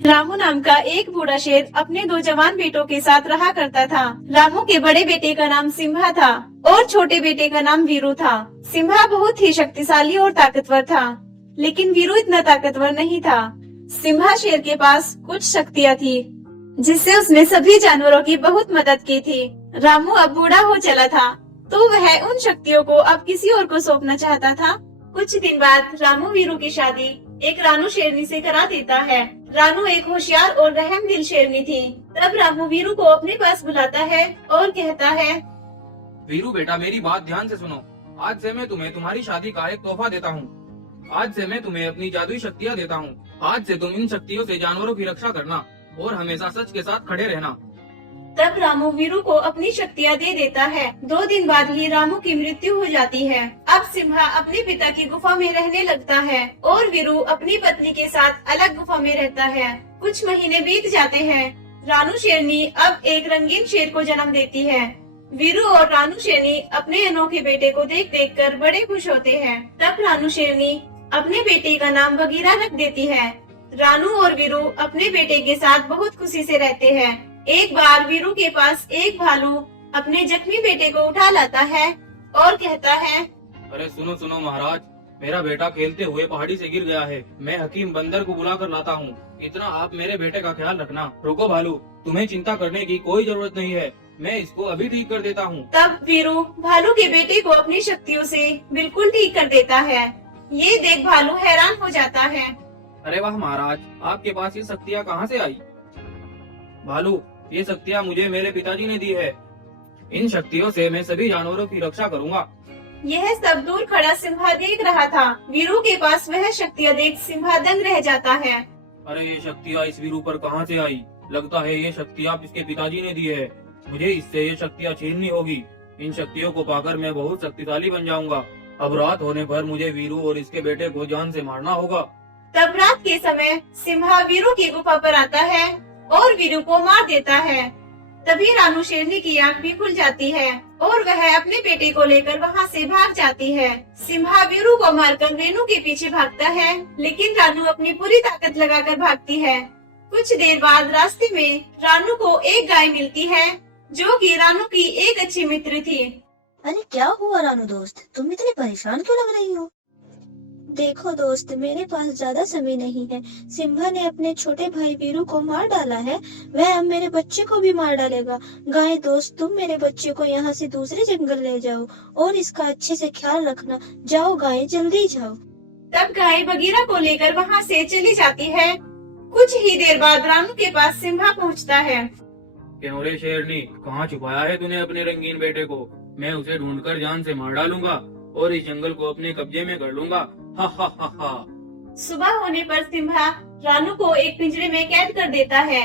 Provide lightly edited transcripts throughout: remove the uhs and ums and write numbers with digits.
रामू नाम का एक बूढ़ा शेर अपने दो जवान बेटों के साथ रहा करता था। रामू के बड़े बेटे का नाम सिम्हा था और छोटे बेटे का नाम वीरू था। सिम्हा बहुत ही शक्तिशाली और ताकतवर था, लेकिन वीरू इतना ताकतवर नहीं था। सिम्हा शेर के पास कुछ शक्तियाँ थी, जिससे उसने सभी जानवरों की बहुत मदद की थी। रामू अब बूढ़ा हो चला था, तो वह उन शक्तियों को अब किसी और को सौंपना चाहता था। कुछ दिन बाद रामू वीरू की शादी एक रानू शेरनी से करा देता है। रानू एक होशियार और रहमदिल शेरनी थी। तब रामू वीरू को अपने पास बुलाता है और कहता है, वीरू बेटा, मेरी बात ध्यान से सुनो। आज से मैं तुम्हें तुम्हारी शादी का एक तोहफा देता हूँ। आज से मैं तुम्हें अपनी जादुई शक्तियाँ देता हूँ। आज से तुम इन शक्तियों से जानवरों की रक्षा करना और हमेशा सच के साथ खड़े रहना। तब रामू वीरू को अपनी शक्तियाँ दे देता है। 2 दिन बाद ही रामू की मृत्यु हो जाती है। अब सिम्हा अपने पिता की गुफा में रहने लगता है और वीरू अपनी पत्नी के साथ अलग गुफा में रहता है। कुछ महीने बीत जाते हैं। रानू शेरनी अब एक रंगीन शेर को जन्म देती है। वीरू और रानू शेरनी अपने अनोखे बेटे को देख देख कर बड़े खुश होते हैं। तब रानू शेरनी अपने बेटे का नाम बगीरा रख देती है। रानू और वीरू अपने बेटे के साथ बहुत खुशी से रहते हैं। एक बार वीरू के पास एक भालू अपने जख्मी बेटे को उठा लाता है और कहता है, अरे सुनो सुनो महाराज, मेरा बेटा खेलते हुए पहाड़ी से गिर गया है। मैं हकीम बंदर को बुला कर लाता हूँ। इतना आप मेरे बेटे का ख्याल रखना। रुको भालू, तुम्हें चिंता करने की कोई जरूरत नहीं है। मैं इसको अभी ठीक कर देता हूँ। तब वीरू भालू के बेटे को अपनी शक्तियों से बिल्कुल ठीक कर देता है। ये देख भालू हैरान हो जाता है। अरे वाह महाराज, आपके पास ये शक्तियाँ कहाँ से आई? भालू, ये शक्तियाँ मुझे मेरे पिताजी ने दी है। इन शक्तियों से मैं सभी जानवरों की रक्षा करूँगा। यह सब दूर खड़ा सिम्हा देख रहा था। वीरू के पास वह शक्तियाँ देख सिम्हा दंग रह जाता है। अरे ये शक्तियाँ इस वीरू पर कहाँ से आई? लगता है ये शक्तियाँ इसके पिताजी ने दी है। मुझे इससे ये शक्तियाँ छीननी होगी। इन शक्तियों को पाकर मैं बहुत शक्तिशाली बन जाऊंगा। अब रात होने पर मुझे वीरू और इसके बेटे को जान से मारना होगा। तब रात के समय सिम्हा वीरू की गुफा पर आता है और वीरू को मार देता है। तभी रानू शेरनी की आंख भी खुल जाती है और वह अपने बेटे को लेकर वहां से भाग जाती है। सिम्हा वीरू को मारकर रेनू के पीछे भागता है, लेकिन रानू अपनी पूरी ताकत लगाकर भागती है। कुछ देर बाद रास्ते में रानू को एक गाय मिलती है, जो कि रानू की एक अच्छी मित्र थी। अरे क्या हुआ रानू दोस्त, तुम इतनी परेशान क्यों लग रही हो? देखो दोस्त, मेरे पास ज्यादा समय नहीं है। सिम्हा ने अपने छोटे भाई वीरू को मार डाला है। वह अब मेरे बच्चे को भी मार डालेगा। गाय दोस्त, तुम मेरे बच्चे को यहाँ से दूसरे जंगल ले जाओ और इसका अच्छे से ख्याल रखना। जाओ गाय, जल्दी जाओ। तब गाय बगीरा को लेकर वहाँ से चली जाती है। कुछ ही देर बाद रानू के पास सिम्हा पहुँचता है। किनोरे शेरनी, कहाँ छुपाया है तूने अपने रंगीन बेटे को? मैं उसे ढूंढकर जान से मार डालूंगा और इस जंगल को अपने कब्जे में कर लूंगा। हा हा हा हा। सुबह होने पर सिम्हा रानू को एक पिंजरे में कैद कर देता है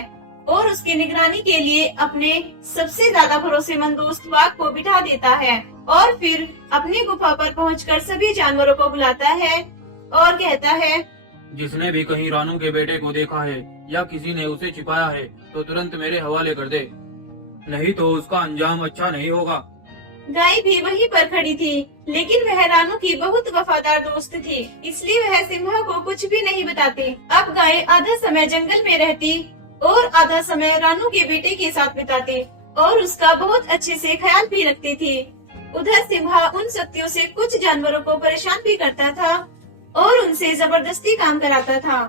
और उसकी निगरानी के लिए अपने सबसे ज्यादा भरोसेमंद दोस्त बाघ को बिठा देता है और फिर अपनी गुफा पर पहुंचकर सभी जानवरों को बुलाता है और कहता है, जिसने भी कहीं रानू के बेटे को देखा है या किसी ने उसे छिपाया है तो तुरंत मेरे हवाले कर दे, नहीं तो उसका अंजाम अच्छा नहीं होगा। गाय भी वहीं पर खड़ी थी, लेकिन वह रानू की बहुत वफादार दोस्त थी, इसलिए वह सिम्हा को कुछ भी नहीं बताती। अब गाय आधा समय जंगल में रहती और आधा समय रानू के बेटे के साथ बिताती और उसका बहुत अच्छे से ख्याल भी रखती थी। उधर सिम्हा उन शक्तियों से कुछ जानवरों को परेशान भी करता था और उनसे जबरदस्ती काम कराता था।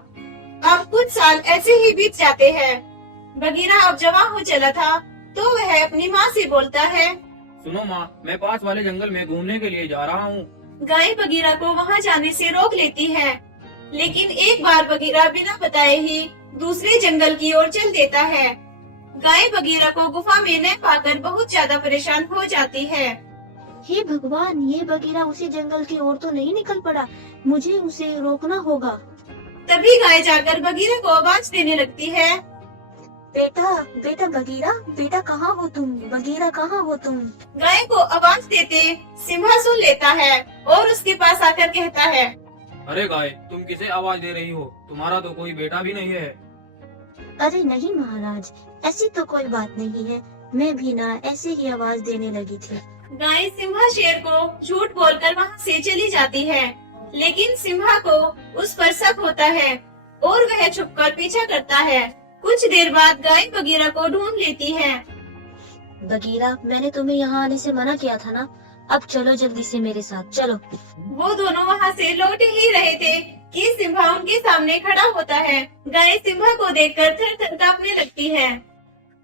अब कुछ साल ऐसे ही बीत जाते हैं। बगीरा अब जवान हो चला था, तो वह अपनी माँ से बोलता है, सुनो माँ, मैं पास वाले जंगल में घूमने के लिए जा रहा हूँ। गाय बगीरा को वहाँ जाने से रोक लेती है, लेकिन एक बार बगीरा बिना बताए ही दूसरे जंगल की ओर चल देता है। गाय बगीरा को गुफा में न पाकर बहुत ज्यादा परेशान हो जाती है। हे भगवान, ये बगीरा उसी जंगल की ओर तो नहीं निकल पड़ा। मुझे उसे रोकना होगा। तभी गाय जाकर बगीरा को आवाज देने लगती है, बेटा बेटा बगीरा, बेटा कहाँ हो तुम? बगीरा कहाँ हो तुम? गाय को आवाज देते सिम्हा सुन लेता है और उसके पास आकर कहता है, अरे गाय, तुम किसे आवाज दे रही हो? तुम्हारा तो कोई बेटा भी नहीं है। अरे नहीं महाराज, ऐसी तो कोई बात नहीं है। मैं भी ना ऐसे ही आवाज देने लगी थी। गाय सिम्हा शेर को झूठ बोलकर वहाँ से चली जाती है, लेकिन सिम्हा को उस पर शक होता है और वह छुपकर पीछा करता है। कुछ देर बाद गाय बगीरा को ढूंढ लेती है। बगीरा, मैंने तुम्हें यहाँ आने से मना किया था ना। अब चलो जल्दी से मेरे साथ चलो। वो दोनों वहाँ से लौट ही रहे थे कि सिम्हा उनके सामने खड़ा होता है। गाय सिम्हा को देखकर थर-थर कांपने लगती है।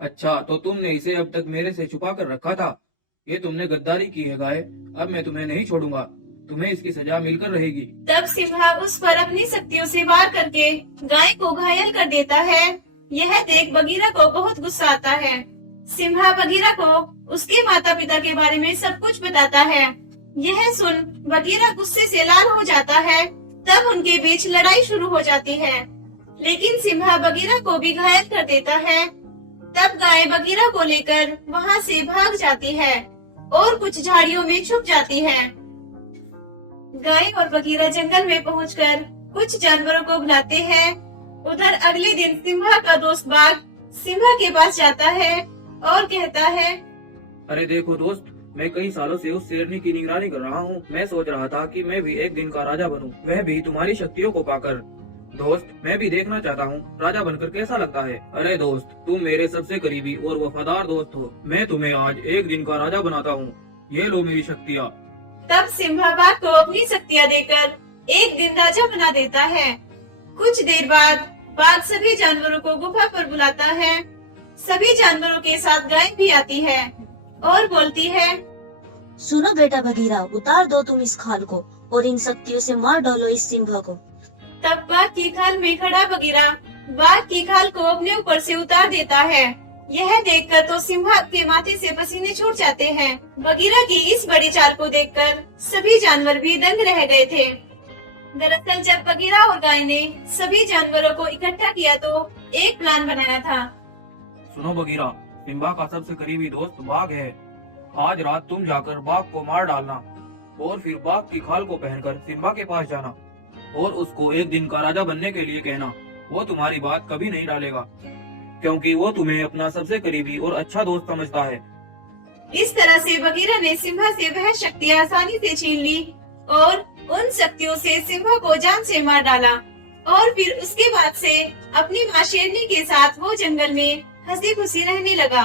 अच्छा, तो तुमने इसे अब तक मेरे से छुपा कर रखा था। ये तुमने गद्दारी की है गाय। अब मैं तुम्हें नहीं छोड़ूंगा। तुम्हें इसकी सजा मिलकर रहेगी। तब सिम्हा उस पर अपनी शक्तियों से वार करके गाय को घायल कर देता है। यह देख बगीरा को बहुत गुस्सा आता है। सिम्हा बगीरा को उसके माता पिता के बारे में सब कुछ बताता है। यह सुन बगीरा गुस्से से लाल हो जाता है। तब उनके बीच लड़ाई शुरू हो जाती है, लेकिन सिम्हा बगीरा को भी घायल कर देता है। तब गाय बगीरा को लेकर वहाँ से भाग जाती है और कुछ झाड़ियों में छुप जाती है। गाय और बगीरा जंगल में पहुंचकर कुछ जानवरों को बुलाते हैं। उधर अगले दिन सिम्हा का दोस्त बाघ सिम्हा के पास जाता है और कहता है, अरे देखो दोस्त, मैं कई सालों से उस शेरनी की निगरानी कर रहा हूँ। मैं सोच रहा था कि मैं भी एक दिन का राजा बनूं, वह भी तुम्हारी शक्तियों को पाकर। दोस्त, मैं भी देखना चाहता हूँ राजा बनकर कैसा लगता है। अरे दोस्त, तुम मेरे सबसे करीबी और वफादार दोस्त हो। मैं तुम्हें आज एक दिन का राजा बनाता हूँ। ये लो मेरी शक्तियाँ। तब सिम्हा बाघ को अपनी शक्तियाँ देकर एक दिन राजा बना देता है। कुछ देर बाद बाघ सभी जानवरों को गुफा पर बुलाता है। सभी जानवरों के साथ गाय भी आती है और बोलती है, सुनो बेटा बगीरा, उतार दो तुम इस खाल को और इन शक्तियों से मार डालो इस सिम्हा को। तब बाघ की खाल में खड़ा बगीरा बाघ की खाल को अपने ऊपर से उतार देता है। यह देखकर तो सिम्हा के माथे से पसीने छूट जाते हैं। बगीरा की इस बड़ी चाल को देखकर सभी जानवर भी दंग रह गए थे। दरअसल जब बगीरा और गाय ने सभी जानवरों को इकट्ठा किया तो एक प्लान बनाया था। सुनो बगीरा, सिम्बा का सबसे करीबी दोस्त बाघ है। आज रात तुम जाकर बाघ को मार डालना और फिर बाघ की खाल को पहनकर सिम्बा के पास जाना और उसको एक दिन का राजा बनने के लिए कहना। वो तुम्हारी बात कभी नहीं डालेगा, क्योंकि वो तुम्हें अपना सबसे करीबी और अच्छा दोस्त समझता है। इस तरह से बगीरा ने सिम्हा से वह शक्तियाँ आसानी से छीन ली और उन शक्तियों से सिम्हा को जान से मार डाला। और फिर उसके बाद से अपनी माँ शेरनी के साथ वो जंगल में हंसी खुशी रहने लगा।